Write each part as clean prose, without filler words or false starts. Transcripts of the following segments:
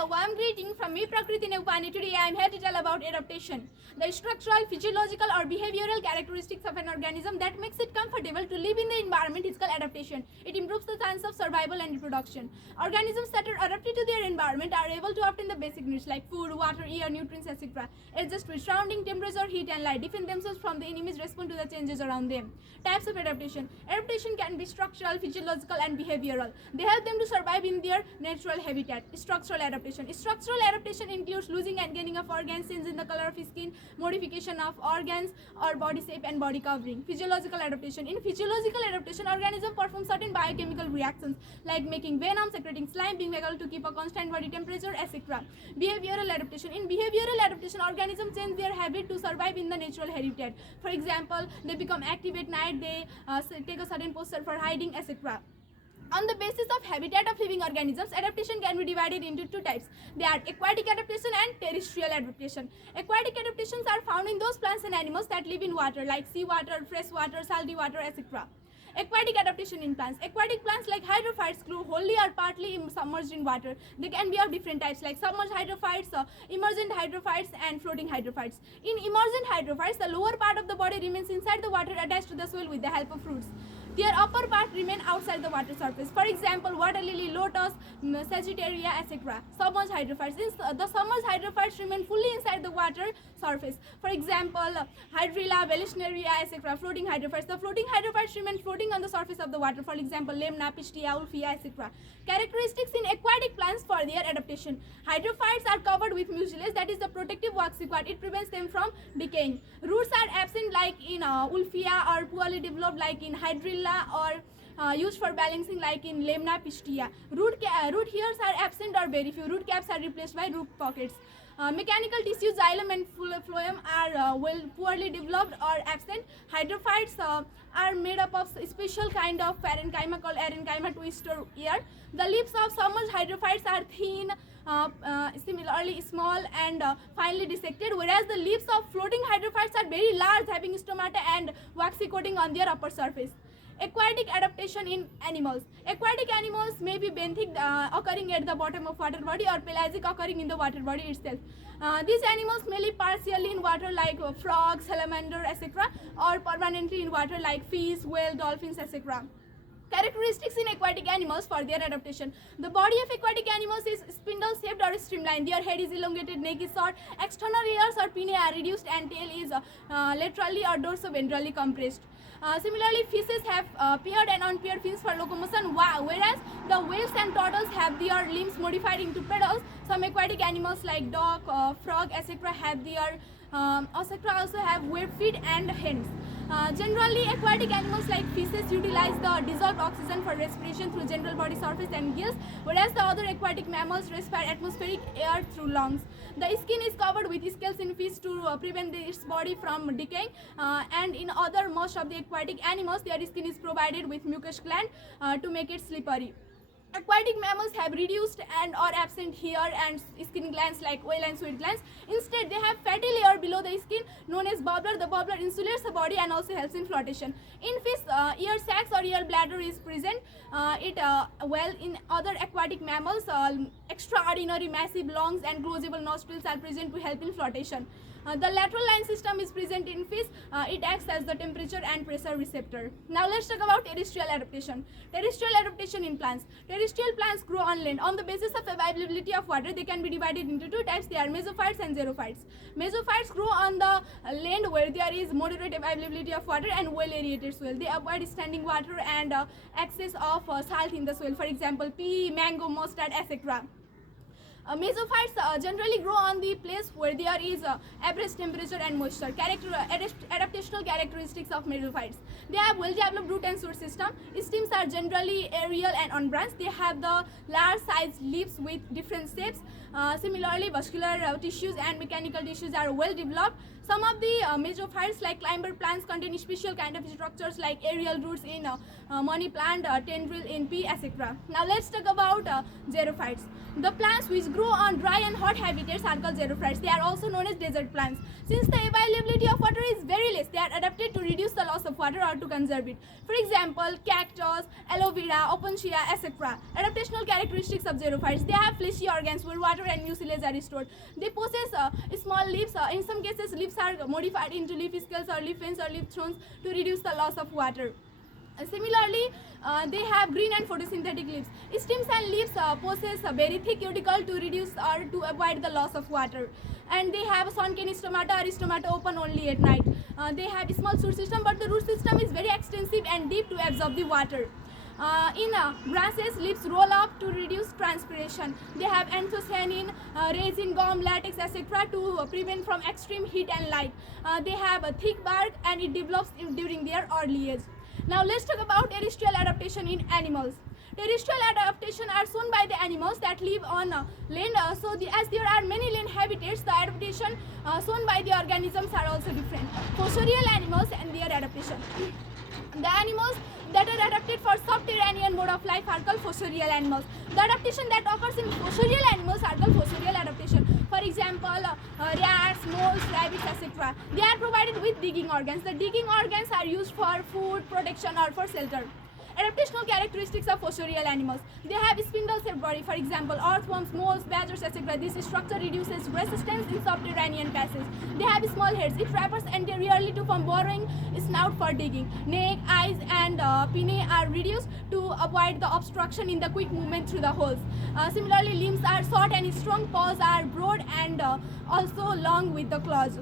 A warm greeting from me, Prakriti Neupane. Today I am here to tell about adaptation, the structural, physiological or behavioral characteristics of an organism that makes it comfortable to live in the environment is called adaptation. It improves the chance of survival and reproduction. Organisms that are adapted to their environment are able to obtain the basic needs like food, water, air, nutrients, etc., adjust with surrounding temperature, heat and light, defend themselves from the enemies, respond to the changes around them. Types of adaptation. Adaptation can be structural, physiological and behavioral. They help them to survive in their natural habitat. Structural adaptation. Structural adaptation includes losing and gaining of organs, change in the color of skin, modification of organs or body shape and body covering. Physiological adaptation. In physiological adaptation, organisms perform certain biochemical reactions like making venom, secreting slime, being able to keep a constant body temperature, etc. Behavioral adaptation. In behavioral adaptation, organisms change their habit to survive in the natural habitat. For example, they become active at night, they take a certain posture for hiding, etc. On the basis of habitat of living organisms, adaptation can be divided into two types. They are aquatic adaptation and terrestrial adaptation. Aquatic adaptations are found in those plants and animals that live in water like seawater, fresh water, salty water, etc. Aquatic adaptation in plants. Aquatic plants like hydrophytes grow wholly or partly submerged in water. They can be of different types like submerged hydrophytes, emergent hydrophytes and floating hydrophytes. In emergent hydrophytes, the lower part of the body remains inside the water attached to the soil with the help of roots. Their upper part remain outside the water surface. For example, water lily, lotus, sagittaria, etc. Submerged hydrophytes. The submerged hydrophytes remain fully inside the water surface. For example, hydrilla, vallisneria, etc. Floating hydrophytes. The floating hydrophytes remain floating on the surface of the water. For example, lemna, pistia, ulfia, etc. Characteristics in aquatic plants for their adaptation. Hydrophytes are covered with mucilage, that is the protective waxy cord. It prevents them from decaying. Roots are absent like in ulfia or poorly developed like in hydrilla or used for balancing like in lemna, pistia. Root hairs are absent or very few. Root caps are replaced by root pockets. Mechanical tissues, xylem and phloem are poorly developed or absent. Hydrophytes are made up of special kind of parenchyma called parenchyma twister ear. The lips of submerged hydrophytes are thin, similarly small and finely dissected, whereas the lips of floating hydrophytes are very large, having stomata and waxy coating on their upper surface. Aquatic adaptation in animals. Aquatic animals may be benthic occurring at the bottom of water body or pelagic occurring in the water body itself. These animals may live partially in water like frogs, salamander, etc. or permanently in water like fish, whale, dolphins, etc. Characteristics in aquatic animals for their adaptation. The body of aquatic animals is spindle-shaped or streamlined. Their head is elongated, neck is short, external ears or pinnae are reduced and tail is laterally or dorso-ventrally compressed. Similarly, fishes have paired and unpaired fins for locomotion, whereas the whales and turtles have their limbs modified into pedals. Some aquatic animals like dog, frog, etc. have their also have webbed feet and hands. Generally, aquatic animals like fishes utilize the dissolved oxygen for respiration through general body surface and gills, whereas the other aquatic mammals respire atmospheric air through lungs. The skin is covered with scales in fish to prevent its body from decaying, and in most of the aquatic animals, their skin is provided with mucous gland to make it slippery. Aquatic mammals have reduced and or absent hair and skin glands like oil and sweat glands. Instead, they have fatty layer below the skin known as bubbler. The bubbler insulates the body and also helps in flotation. In fish, ear sacs or ear bladder is present. Well, in other aquatic mammals, extraordinary massive lungs and closable nostrils are present to help in flotation. The lateral line system is present in fish. It acts as the temperature and pressure receptor. Now let's talk about terrestrial adaptation. Terrestrial adaptation in plants. Terrestrial plants grow on land. On the basis of availability of water, they can be divided into two types. They are mesophytes and xerophytes. Mesophytes grow on the land where there is moderate availability of water and well aerated soil. They avoid standing water and excess of salt in the soil. For example, pea, mango, mustard, etc. Mesophytes generally grow on the place where there is average temperature and moisture. Adaptational characteristics of mesophytes. They have well-developed root and shoot system. Stems are generally aerial and unbranched. They have the large sized leaves with different shapes. Similarly, vascular tissues and mechanical tissues are well developed. Some of the mesophytes like climber plants contain special kind of structures like aerial roots in money plant, tendril in pea, etc. Now let's talk about xerophytes. The plants which grow grow on dry and hot habitats are called xerophytes. They are also known as desert plants. Since the availability of water is very less, they are adapted to reduce the loss of water or to conserve it. For example, cactus, aloe vera, opuntia, etc. Adaptational characteristics of xerophytes. They have fleshy organs where water and mucilage are stored. They possess small leaves. In some cases, leaves are modified into leaf scales or leaf veins or leaf thorns to reduce the loss of water. Similarly, they have green and photosynthetic leaves. Stems and leaves possess a very thick cuticle to reduce or to avoid the loss of water. And they have sunken stomata or stomata open only at night. They have a small root system, but the root system is very extensive and deep to absorb the water. In grasses, leaves roll up to reduce transpiration. They have anthocyanin, resin, gum, latex, etc. to prevent from extreme heat and light. They have a thick bark and it develops during their early age. Now let's talk about terrestrial adaptation in animals. Terrestrial adaptation are shown by the animals that live on land. As there are many land habitats, the adaptation shown by the organisms are also different. Fossorial animals and their adaptation. The animals that are adapted for subterranean mode of life are called fossorial animals. The adaptation that occurs in fossorial animals are called fossorial adaptation. For example, rats, moles, rabbits, etc. They are provided with digging organs. The digging organs are used for food, protection or for shelter. Adaptational characteristics of fossorial animals. They have spindle-shaped body, for example, earthworms, moles, badgers, etc. This structure reduces resistance in subterranean passages. They have small heads. It wraps anteriorly to form burrowing snout for digging. Neck, eyes, and pinnae are reduced to avoid the obstruction in the quick movement through the holes. Similarly, limbs are short and strong. Paws are broad and also long with the claws.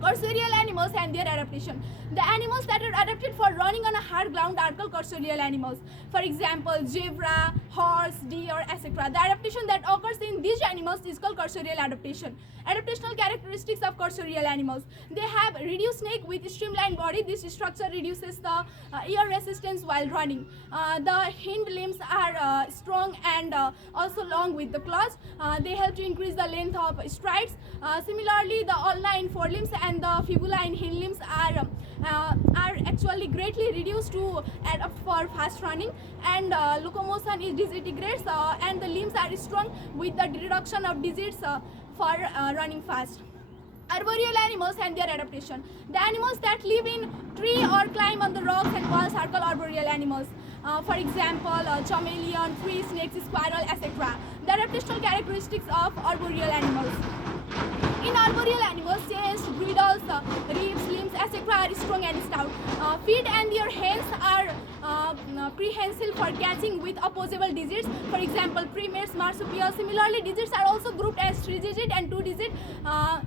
Cursorial animals and their adaptation. The animals that are adapted for running on a hard ground are called cursorial animals. For example, zebra, horse, deer, etc. The adaptation that occurs in these animals is called cursorial adaptation. Adaptational characteristics of cursorial animals. They have reduced neck with streamlined body. This structure reduces the air resistance while running. The hind limbs are strong and also long with the claws. They help to increase the length of strides. Similarly, the ulna in forelimbs and the fibula in hind limbs are actually greatly reduced to adapt for fast running, and locomotion is disintegrates and the limbs are strong with the reduction of digits for running fast. Arboreal animals and their adaptation. The animals that live in tree or climb on the rocks and walls are called arboreal animals. For example, chameleon, tree, snakes, squirrel, etc. The adaptational characteristics of arboreal animals. In arboreal animals, chest, bridles, ribs, limbs, etc. are strong and stout. Feet and their hands are prehensile for catching with opposable digits. For example, primates, marsupials. Similarly, digits are also grouped as 3-digit and 2-digit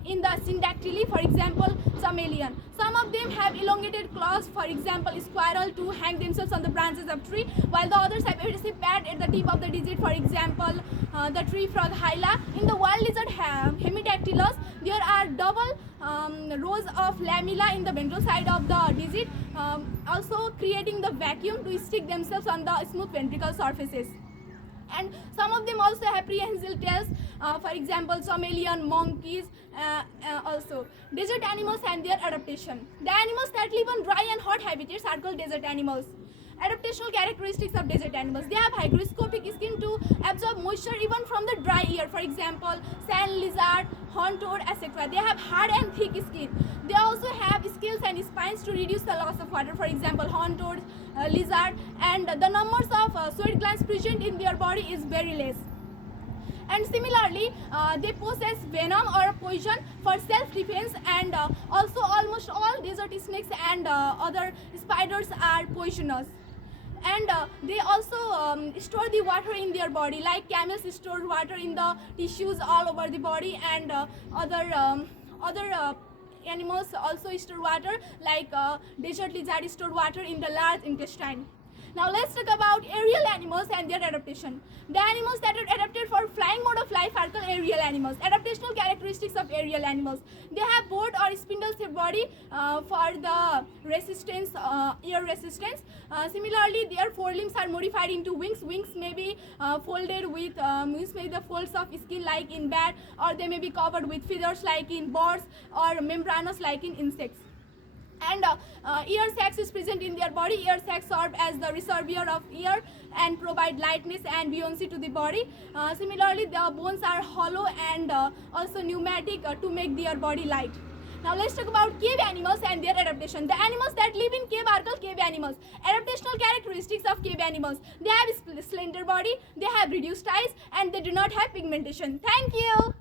in the syndactyly. For example, chameleon. Some of them have elongated claws. For example, squirrel to hang themselves on the branches of tree, while the others have adhesive pad at the tip of the digit. For example, the tree frog hyla. In the wild lizard hemidactylus, there are double rows of lamella in the ventral side of the digit, also creating the vacuum to stick themselves on the smooth ventricle surfaces. And some of them also have prehensile tails, for example, chameleon, monkeys, also. Desert animals and their adaptation. The animals that live on dry and hot habitats are called desert animals. Adaptational characteristics of desert animals. They have hygroscopic skin to absorb moisture even from the dry air. For example, sand lizard, horned toad, etc. They have hard and thick skin. They also have scales and spines to reduce the loss of water. For example, horned toad, lizard, and the numbers of sweat glands present in their body is very less. And similarly, they possess venom or poison for self-defense, and also almost all desert snakes and other spiders are poisonous. And they also store the water in their body, like camels store water in the tissues all over the body, and other animals also store water, like desert lizard store water in the large intestine. Now let's talk about aerial animals and their adaptation. The animals that are adapted for flying mode of life are called aerial animals. Adaptational characteristics of aerial animals. They have board or spindle-shaped body for the resistance, air resistance. Similarly, their forelimbs are modified into wings. Wings may be folded with the folds of skin like in bat, or they may be covered with feathers like in birds, or membranous like in insects. and ear sacs is present in their body. Ear sacs serve as the reservoir of air and provide lightness and buoyancy to the body. Similarly, the bones are hollow and also pneumatic to make their body light. Now let's talk about cave animals and their adaptation. The animals that live in cave are called cave animals. Adaptational characteristics of cave animals: they have slender body, they have reduced eyes, and they do not have pigmentation. Thank you.